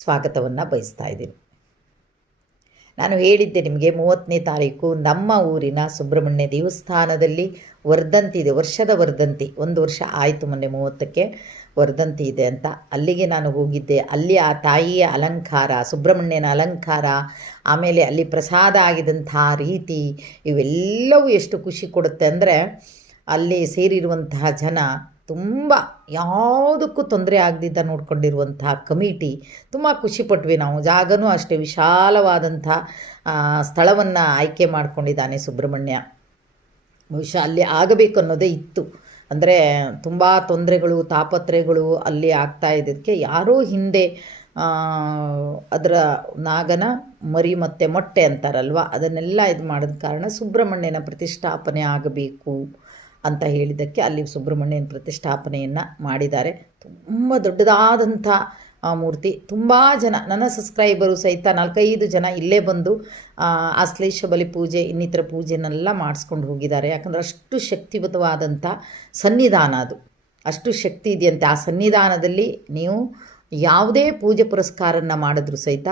ಸ್ವಾಗತವನ್ನು ಬಯಸ್ತಾ ಇದ್ದೀನಿ. ನಾನು ಹೇಳಿದ್ದೆ ನಿಮಗೆ 30ನೇ ತಾರೀಕು ನಮ್ಮ ಊರಿನ ಸುಬ್ರಹ್ಮಣ್ಯ ದೇವಸ್ಥಾನದಲ್ಲಿ ವರ್ಧಂತಿ ಇದೆ, ವರ್ಷದ ವರ್ಧಂತಿ. 1 ವರ್ಷ ಆಯಿತು, ಮೊನ್ನೆ 30ಕ್ಕೆ ವರ್ಧಂತಿ ಇದೆ ಅಂತ. ಅಲ್ಲಿಗೆ ನಾನು ಹೋಗಿದ್ದೆ. ಅಲ್ಲಿ ಆ ತಾಯಿಯ ಅಲಂಕಾರ, ಸುಬ್ರಹ್ಮಣ್ಯನ ಅಲಂಕಾರ, ಆಮೇಲೆ ಅಲ್ಲಿ ಪ್ರಸಾದ ಆಗಿದಂಥ ರೀತಿ, ಇವೆಲ್ಲವೂ ಎಷ್ಟು ಖುಷಿ ಕೊಡುತ್ತೆ ಅಂದರೆ, ಅಲ್ಲಿ ಸೇರಿರುವಂತಹ ಜನ ತುಂಬ ಯಾವುದಕ್ಕೂ ತೊಂದರೆ ಆಗದಿದ್ದ ನೋಡ್ಕೊಂಡಿರುವಂತಹ ಕಮಿಟಿ, ತುಂಬ ಖುಷಿಪಟ್ವಿ ನಾವು. ಜಾಗನೂ ಅಷ್ಟೇ ವಿಶಾಲವಾದಂಥ ಸ್ಥಳವನ್ನು ಆಯ್ಕೆ ಮಾಡ್ಕೊಂಡಿದ್ದಾನೆ ಸುಬ್ರಹ್ಮಣ್ಯ. ಬಹುಶಃ ಅಲ್ಲಿ ಆಗಬೇಕು ಅನ್ನೋದೇ ಇತ್ತು. ಅಂದರೆ ತುಂಬ ತೊಂದರೆಗಳು, ತಾಪತ್ರೆಗಳು ಅಲ್ಲಿ ಆಗ್ತಾ ಇದ್ದಕ್ಕೆ ಯಾರೋ ಹಿಂದೆ ಅದರ ನಾಗನ ಮರಿ ಮತ್ತು ಮೊಟ್ಟೆ ಅಂತಾರಲ್ವ, ಅದನ್ನೆಲ್ಲ ಇದು ಮಾಡಿದ ಕಾರಣ ಸುಬ್ರಹ್ಮಣ್ಯನ ಪ್ರತಿಷ್ಠಾಪನೆ ಆಗಬೇಕು ಅಂತ ಹೇಳಿದ್ದಕ್ಕೆ ಅಲ್ಲಿ ಸುಬ್ರಹ್ಮಣ್ಯನ ಪ್ರತಿಷ್ಠಾಪನೆಯನ್ನು ಮಾಡಿದ್ದಾರೆ. ತುಂಬ ದೊಡ್ಡದಾದಂಥ ಮೂರ್ತಿ. ತುಂಬ ಜನ, ನನ್ನ ಸಬ್ಸ್ಕ್ರೈಬರು ಸಹಿತ 4-5 ಜನ ಇಲ್ಲೇ ಬಂದು ಆಶ್ಲೇಷ ಬಲಿ ಪೂಜೆ ಇನ್ನಿತರ ಪೂಜೆನೆಲ್ಲ ಮಾಡಿಸ್ಕೊಂಡು ಹೋಗಿದ್ದಾರೆ. ಯಾಕಂದರೆ ಅಷ್ಟು ಶಕ್ತಿಯುತವಾದಂಥ ಸನ್ನಿಧಾನ ಅದು, ಅಷ್ಟು ಶಕ್ತಿ ಇದೆಯಂತೆ ಆ ಸನ್ನಿಧಾನದಲ್ಲಿ. ನೀವು ಯಾವುದೇ ಪೂಜೆ ಪುರಸ್ಕಾರನ ಮಾಡಿದ್ರೂ ಸಹಿತ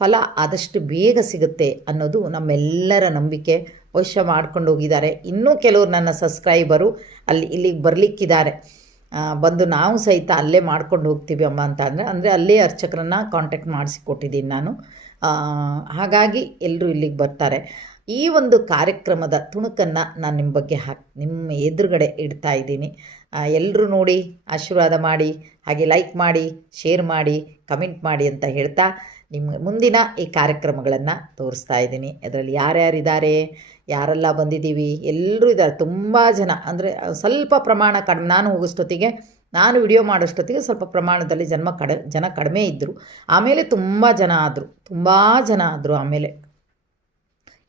ಫಲ ಆದಷ್ಟು ಬೇಗ ಸಿಗುತ್ತೆ ಅನ್ನೋದು ನಮ್ಮೆಲ್ಲರ ನಂಬಿಕೆ. ಬಹುಶಃ ಮಾಡ್ಕೊಂಡು ಹೋಗಿದ್ದಾರೆ. ಇನ್ನೂ ಕೆಲವರು ನನ್ನ ಸಬ್ಸ್ಕ್ರೈಬರು ಇಲ್ಲಿಗೆ ಬರಲಿಕ್ಕಿದ್ದಾರೆ, ಬಂದು ನಾವು ಸಹಿತ ಅಲ್ಲೇ ಮಾಡ್ಕೊಂಡು ಹೋಗ್ತೀವಿ ಅಮ್ಮ ಅಂತ ಅಂದರೆ ಅಲ್ಲೇ ಅರ್ಚಕರನ್ನು ಕಾಂಟ್ಯಾಕ್ಟ್ ಮಾಡಿಸಿಕೊಟ್ಟಿದ್ದೀನಿ ನಾನು. ಹಾಗಾಗಿ ಎಲ್ಲರೂ ಇಲ್ಲಿಗೆ ಬರ್ತಾರೆ. ಈ ಒಂದು ಕಾರ್ಯಕ್ರಮದ ತುಣುಕನ್ನು ನಾನು ನಿಮ್ಮ ಬಗ್ಗೆ ನಿಮ್ಮ ಎದುರುಗಡೆ ಇಡ್ತಾ ಇದ್ದೀನಿ. ಎಲ್ಲರೂ ನೋಡಿ ಆಶೀರ್ವಾದ ಮಾಡಿ, ಹಾಗೆ ಲೈಕ್ ಮಾಡಿ, ಶೇರ್ ಮಾಡಿ, ಕಮೆಂಟ್ ಮಾಡಿ ಅಂತ ಹೇಳ್ತಾ ನಿಮ್ಮ ಮುಂದಿನ ಈ ಕಾರ್ಯಕ್ರಮಗಳನ್ನು ತೋರಿಸ್ತಾ ಇದ್ದೀನಿ. ಅದರಲ್ಲಿ ಯಾರ್ಯಾರಿದ್ದಾರೆ, ಯಾರೆಲ್ಲ ಬಂದಿದ್ದೀವಿ, ಎಲ್ಲರೂ ಇದ್ದಾರೆ. ತುಂಬ ಜನ ಅಂದರೆ ಸ್ವಲ್ಪ ಪ್ರಮಾಣ ಕಡಿಮೆ, ನಾನು ಹೋಗೋಷ್ಟೊತ್ತಿಗೆ, ನಾನು ವಿಡಿಯೋ ಮಾಡೋಷ್ಟೊತ್ತಿಗೆ ಸ್ವಲ್ಪ ಪ್ರಮಾಣದಲ್ಲಿ ಜನ ಕಡಿಮೆ ಇದ್ದರು. ಆಮೇಲೆ ತುಂಬ ಜನ ಆದರು. ಆಮೇಲೆ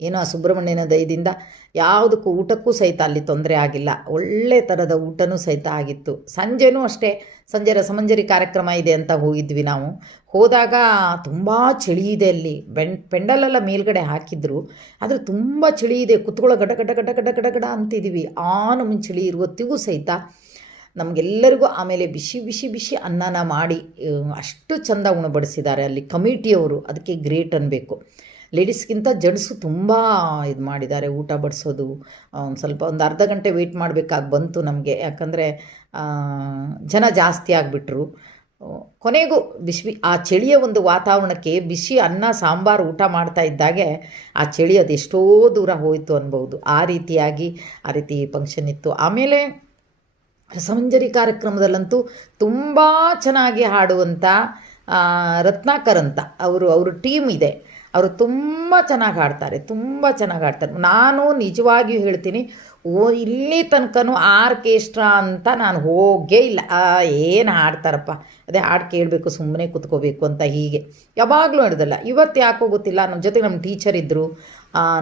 ಏನೋ ಆ ಸುಬ್ರಹ್ಮಣ್ಯನ ದಯದಿಂದ ಯಾವುದಕ್ಕೂ ಊಟಕ್ಕೂ ಸಹಿತ ಅಲ್ಲಿ ತೊಂದರೆ ಆಗಿಲ್ಲ. ಒಳ್ಳೆ ಥರದ ಊಟನೂ ಸಹಿತ ಆಗಿತ್ತು. ಸಂಜೆನೂ ಅಷ್ಟೇ, ಸಂಜೆ ರಸಮಂಜರಿ ಕಾರ್ಯಕ್ರಮ ಇದೆ ಅಂತ ಹೋಗಿದ್ವಿ ನಾವು. ಹೋದಾಗ ತುಂಬ ಚಳಿ ಇದೆ ಅಲ್ಲಿ. ಪೆಂಡಲೆಲ್ಲ ಮೇಲ್ಗಡೆ ಹಾಕಿದ್ರು, ಆದರೆ ತುಂಬ ಚಳಿ ಇದೆ. ಕುತ್ಕೊಳ್ಳೋ ಗಡ ಗಡ ಗಡ ಗಡ ಗಡ ಗಡ ಅಂತಿದ್ದೀವಿ. ನಮಗೆ ಚಳಿ ಇರುವತ್ತಿಗೂ ಸಹಿತ ನಮಗೆಲ್ಲರಿಗೂ ಆಮೇಲೆ ಬಿಸಿ ಬಿಸಿ ಬಿಸಿ ಅನ್ನನ ಮಾಡಿ ಅಷ್ಟು ಚೆಂದ ಉಣಬಡಿಸಿದ್ದಾರೆ ಅಲ್ಲಿ ಕಮಿಟಿಯವರು. ಅದಕ್ಕೆ ಗ್ರೇಟ್ ಅನ್ನಬೇಕು. ಲೇಡೀಸ್ಗಿಂತ ಜೆಂಟ್ಸು ತುಂಬ ಇದು ಮಾಡಿದ್ದಾರೆ ಊಟ ಬಡಿಸೋದು. ಸ್ವಲ್ಪ ಒಂದು ಅರ್ಧ ಗಂಟೆ ವೆಯ್ಟ್ ಮಾಡಬೇಕಾಗಿ ಬಂತು ನಮಗೆ, ಯಾಕಂದರೆ ಜನ ಜಾಸ್ತಿ ಆಗಿಬಿಟ್ರು. ಕೊನೆಗೂ ಆ ಚಳಿಯ ಒಂದು ವಾತಾವರಣಕ್ಕೆ ಬಿಸಿ ಅನ್ನ ಸಾಂಬಾರು ಊಟ ಮಾಡ್ತಾ ಇದ್ದಾಗೆ ಆ ಚಳಿ ಅದೆಷ್ಟೋ ದೂರ ಹೋಯಿತು ಅನ್ಬೋದು. ಆ ರೀತಿ ಫಂಕ್ಷನ್ ಇತ್ತು. ಆಮೇಲೆ ರಸಮಂಜರಿ ಕಾರ್ಯಕ್ರಮದಲ್ಲಂತೂ ತುಂಬ ಚೆನ್ನಾಗಿ ಹಾಡುವಂಥ ರತ್ನಾಕರ್ ಅಂತ ಅವ್ರ ಟೀಮ್ ಇದೆ. ಅವರು ತುಂಬ ಚೆನ್ನಾಗಿ ಹಾಡ್ತಾರೆ. ನಾನು ನಿಜವಾಗಿಯೂ ಹೇಳ್ತೀನಿ, ಇಲ್ಲಿ ತನಕನೂ ಆರ್ಕೆಸ್ಟ್ರಾ ಅಂತ ನಾನು ಹೋಗೇ ಇಲ್ಲ. ಏನು ಹಾಡ್ತಾರಪ್ಪ, ಅದೇ ಹಾಡು ಕೇಳಬೇಕು, ಸುಮ್ಮನೆ ಕೂತ್ಕೋಬೇಕು ಅಂತ ಹೀಗೆ ಯಾವಾಗಲೂ ಹಿಡ್ದಲ್ಲ. ಇವತ್ತು ಯಾಕೋ ಗೊತ್ತಿಲ್ಲ, ನಮ್ಮ ಜೊತೆಗೆ ನಮ್ಮ ಟೀಚರ್ ಇದ್ದರು.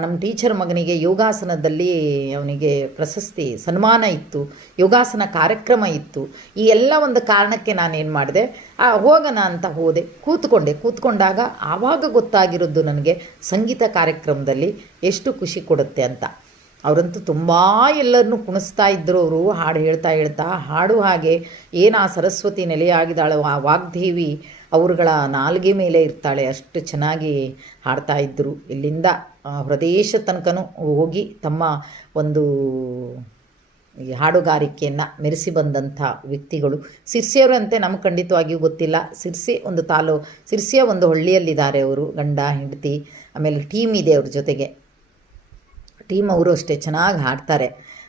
ನಮ್ಮ ಟೀಚರ್ ಮಗನಿಗೆ ಯೋಗಾಸನದಲ್ಲಿ ಅವನಿಗೆ ಪ್ರಶಸ್ತಿ ಸನ್ಮಾನ ಇತ್ತು, ಯೋಗಾಸನ ಕಾರ್ಯಕ್ರಮ ಇತ್ತು. ಈ ಎಲ್ಲ ಒಂದು ಕಾರಣಕ್ಕೆ ನಾನೇನು ಮಾಡಿದೆ, ಹೋಗೋಣ ಅಂತ ಹೋದೆ. ಕೂತ್ಕೊಂಡಾಗ ಆವಾಗ ಗೊತ್ತಾಗಿರೋದು ನನಗೆ ಸಂಗೀತ ಕಾರ್ಯಕ್ರಮದಲ್ಲಿ ಎಷ್ಟು ಖುಷಿ ಕೊಡುತ್ತೆ ಅಂತ. ಅವರಂತೂ ತುಂಬ ಎಲ್ಲರನ್ನೂ ಕುಣಿಸ್ತಾ ಇದ್ದರು. ಅವರು ಹಾಡು ಹೇಳ್ತಾ ಹಾಡು ಹಾಗೆ ಏನು ಆ ಸರಸ್ವತಿ ನೆಲೆಯಾಗಿದ್ದಾಳೆ, ಆ ವಾಗ್ದೇವಿ ಅವರುಗಳ ನಾಲ್ಗೆ ಮೇಲೆ ಇರ್ತಾಳೆ, ಅಷ್ಟು ಚೆನ್ನಾಗಿ ಹಾಡ್ತಾ ಇದ್ದರು. ಇಲ್ಲಿಂದ ಪ್ರದೇಶ ತನಕನೂ ಹೋಗಿ ತಮ್ಮ ಒಂದು ಈ ಹಾಡುಗಾರಿಕೆಯನ್ನು ಮೆರೆಸಿ ಬಂದಂಥ ವ್ಯಕ್ತಿಗಳು. ಸಿರ್ಸಿಯವರು ಅಂತೆ ನಮ್ಗೆ ಖಂಡಿತವಾಗಿಯೂ ಗೊತ್ತಿಲ್ಲ. ಸಿರ್ಸಿಯ ಒಂದು ಹಳ್ಳಿಯಲ್ಲಿದ್ದಾರೆ ಅವರು, ಗಂಡ ಹೆಂಡತಿ. ಆಮೇಲೆ ಟೀಮ್ ಇದೆ ಅವ್ರ ಜೊತೆಗೆ. ಅವರು ಅಷ್ಟೇ ಚೆನ್ನಾಗಿ ಹಾಡ್ತಾರೆ.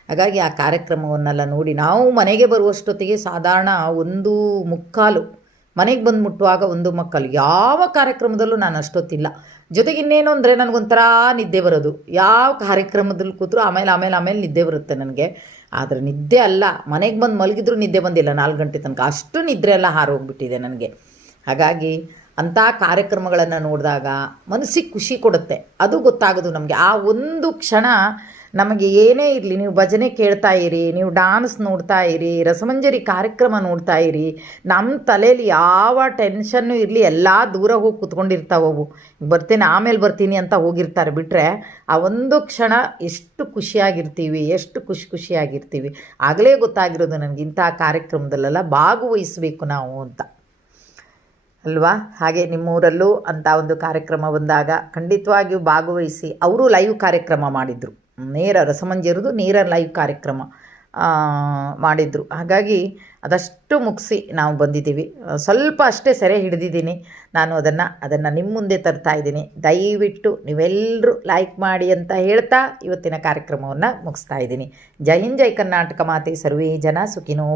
ಹಾಗಾಗಿ ಆ ಕಾರ್ಯಕ್ರಮವನ್ನೆಲ್ಲ ನೋಡಿ ನಾವು ಮನೆಗೆ ಬರುವಷ್ಟೊತ್ತಿಗೆ ಸಾಧಾರಣ 1:45 ಮನೆಗೆ ಬಂದು ಮುಟ್ಟುವಾಗ 1:45. ಯಾವ ಕಾರ್ಯಕ್ರಮದಲ್ಲೂ ನಾನು ಅಷ್ಟೊತ್ತಿಲ್ಲ. ಜೊತೆಗೆ ಇನ್ನೇನು ಅಂದರೆ ನನಗೊಂಥರ ನಿದ್ದೆ ಬರೋದು. ಯಾವ ಕಾರ್ಯಕ್ರಮದಲ್ಲಿ ಕೂತರು ಆಮೇಲೆ ನಿದ್ದೆ ಬರುತ್ತೆ ನನಗೆ. ಆದರೆ ನಿದ್ದೆ ಅಲ್ಲ, ಮನೆಗೆ ಬಂದು ಮಲಗಿದ್ರೂ ನಿದ್ದೆ ಬಂದಿಲ್ಲ 4 ಗಂಟೆ ತನಕ. ಅಷ್ಟು ನಿದ್ರೆ ಎಲ್ಲ ಹಾರೋಗ್ಬಿಟ್ಟಿದೆ ನನಗೆ. ಹಾಗಾಗಿ ಅಂಥ ಕಾರ್ಯಕ್ರಮಗಳನ್ನು ನೋಡಿದಾಗ ಮನಸ್ಸಿಗೆ ಖುಷಿ ಕೊಡುತ್ತೆ. ಅದು ಗೊತ್ತಾಗೋದು ನಮಗೆ. ಆ ಒಂದು ಕ್ಷಣ ನಮಗೆ ಏನೇ ಇರಲಿ, ನೀವು ಭಜನೆ ಕೇಳ್ತಾ ಇರಿ, ನೀವು ಡಾನ್ಸ್ ನೋಡ್ತಾ ಇರಿ, ರಸಮಂಜರಿ ಕಾರ್ಯಕ್ರಮ ನೋಡ್ತಾ ಇರಿ, ನಮ್ಮ ತಲೆಯಲ್ಲಿ ಯಾವ ಟೆನ್ಷನ್ನು ಇರಲಿ, ಎಲ್ಲ ದೂರ ಹೋಗಿ ಕೂತ್ಕೊಂಡಿರ್ತಾವವು. ಆಮೇಲೆ ಬರ್ತೀನಿ ಅಂತ ಹೋಗಿರ್ತಾರೆ. ಬಿಟ್ಟರೆ ಆ ಒಂದು ಕ್ಷಣ ಎಷ್ಟು ಖುಷಿಯಾಗಿರ್ತೀವಿ. ಆಗಲೇ ಗೊತ್ತಾಗಿರೋದು ನನಗೆ ಇಂಥ ಕಾರ್ಯಕ್ರಮದಲ್ಲೆಲ್ಲ ಭಾಗವಹಿಸಬೇಕು ನಾವು ಅಂತ. ಅಲ್ವಾ? ಹಾಗೆ ನಿಮ್ಮೂರಲ್ಲೂ ಅಂಥ ಒಂದು ಕಾರ್ಯಕ್ರಮ ಬಂದಾಗ ಖಂಡಿತವಾಗಿಯೂ ಭಾಗವಹಿಸಿ. ಅವರು ಲೈವ್ ಕಾರ್ಯಕ್ರಮ ಮಾಡಿದರು, ನೇರ ರಸಮಂಜರಿದು ನೇರ ಲೈವ್ ಕಾರ್ಯಕ್ರಮ ಮಾಡಿದರು. ಹಾಗಾಗಿ ಅದಷ್ಟು ಮುಗಿಸಿ ನಾವು ಬಂದಿದ್ದೀವಿ. ಸ್ವಲ್ಪ ಅಷ್ಟೇ ಸೆರೆ ಹಿಡಿದಿದ್ದೀನಿ ನಾನು, ಅದನ್ನು ನಿಮ್ಮ ಮುಂದೆ ತರ್ತಾ ಇದ್ದೀನಿ. ದಯವಿಟ್ಟು ನೀವೆಲ್ಲರೂ ಲೈಕ್ ಮಾಡಿ ಅಂತ ಹೇಳ್ತಾ ಇವತ್ತಿನ ಕಾರ್ಯಕ್ರಮವನ್ನು ಮುಗಿಸ್ತಾ ಇದ್ದೀನಿ. ಜೈ ಹಿಂದ್, ಜೈ ಕರ್ನಾಟಕ ಮಾತೆ, ಸರ್ವೇ ಜನ ಸುಖಿನೋ